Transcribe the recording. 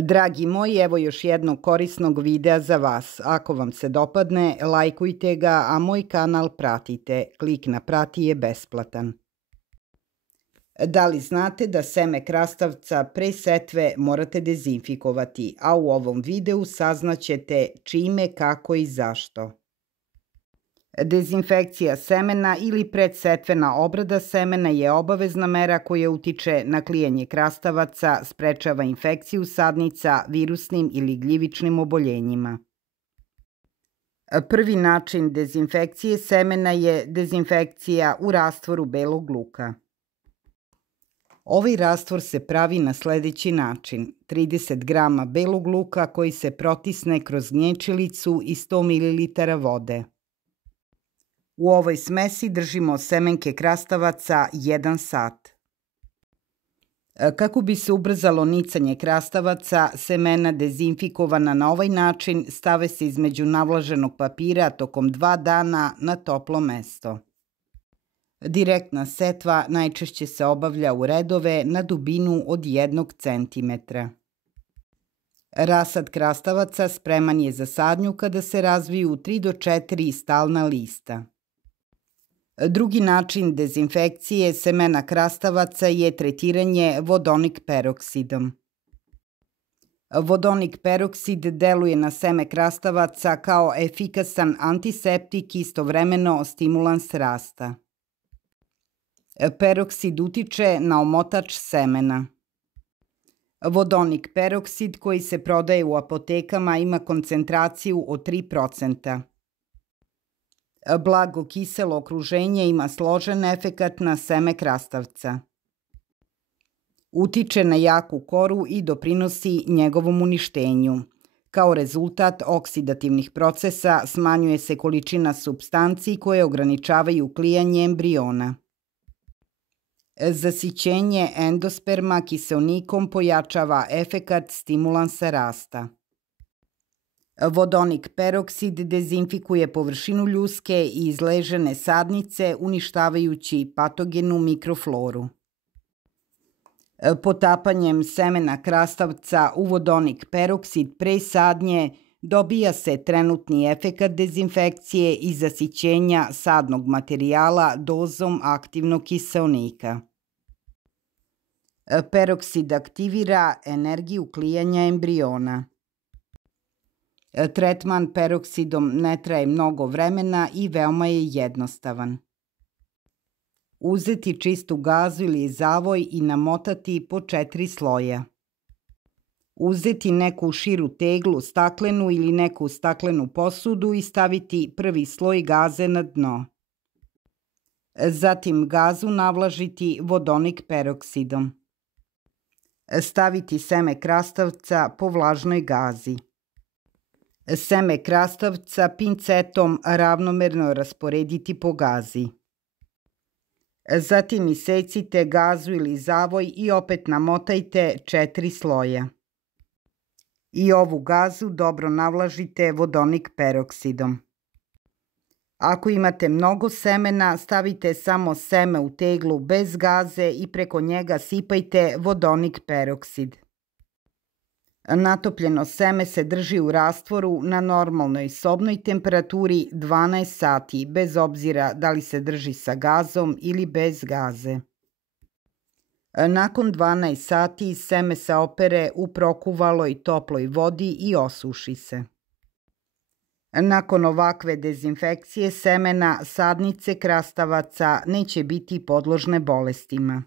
Dragi moji, evo još jednog korisnog videa za vas. Ako vam se dopadne, lajkujte ga, a moj kanal pratite. Klik na prati je besplatan. Da li znate da seme krastavca pre setve morate dezinfikovati, a u ovom videu saznaćete čime, kako i zašto. Dezinfekcija semena ili predsetvena obrada semena je obavezna mera koja utiče na klijanje krastavaca, sprečava infekciju sadnica virusnim ili gljivičnim oboljenjima. Prvi način dezinfekcije semena je dezinfekcija u rastvoru belog luka. Ovaj rastvor se pravi na sledeći način: 30 g belog luka koji se protisne kroz gnječilicu i 100 ml vode. U ovoj smesi držimo semenke krastavaca 1 sat. Kako bi se ubrzalo nicanje krastavaca, semena dezinfikovana na ovaj način stave se između navlaženog papira tokom 2 dana na toplo mesto. Direktna setva najčešće se obavlja u redove na dubinu od 1 cm. Rasad krastavaca spreman je za sadnju kada se razviju 3 do 4 stalna lista. Drugi način dezinfekcije semena krastavaca je tretiranje vodonik peroksidom. Vodonik peroksid deluje na seme krastavaca kao efikasan antiseptik i istovremeno stimulans rasta. Peroksid utiče na omotač semena. Vodonik peroksid koji se prodaje u apotekama ima koncentraciju od 3%. Blago kiselo okruženje ima složen efekat na seme krastavca. Utiče na jaku koru i doprinosi njegovom uništenju. Kao rezultat oksidativnih procesa smanjuje se količina supstanci koje ograničavaju klijanje embriona. Zasićenje endosperma kiseonikom pojačava efekat stimulansa rasta. Vodonik peroksid dezinfikuje površinu ljuske i izležene sadnice uništavajući patogenu mikrofloru. Potapanjem semena krastavca u vodonik peroksid pre sadnje dobija se trenutni efekat dezinfekcije i zasićenja sadnog materijala dozom aktivnog kiseonika. Peroksid aktivira energiju klijanja embriona. Tretman peroksidom ne traje mnogo vremena i veoma je jednostavan. Uzeti čistu gazu ili zavoj i namotati po 4 sloja. Uzeti neku širu teglu, staklenu ili neku staklenu posudu i staviti prvi sloj gaze na dno. Zatim gazu navlažiti vodonik peroksidom. Staviti seme krastavca po vlažnoj gazi. Seme krastavca pincetom ravnomerno rasporediti po gazi. Zatim isecite gazu ili zavoj i opet namotajte 4 sloja. I ovu gazu dobro navlažite vodonik peroksidom. Ako imate mnogo semena, stavite samo seme u teglu bez gaze i preko njega sipajte vodonik peroksid. Natopljeno seme se drži u rastvoru na normalnoj sobnoj temperaturi 12 sati, bez obzira da li se drži sa gazom ili bez gaze. Nakon 12 sati seme se opere u prokuvaloj toploj vodi i osuši se. Nakon ovakve dezinfekcije semena, sadnice krastavaca neće biti podložne bolestima.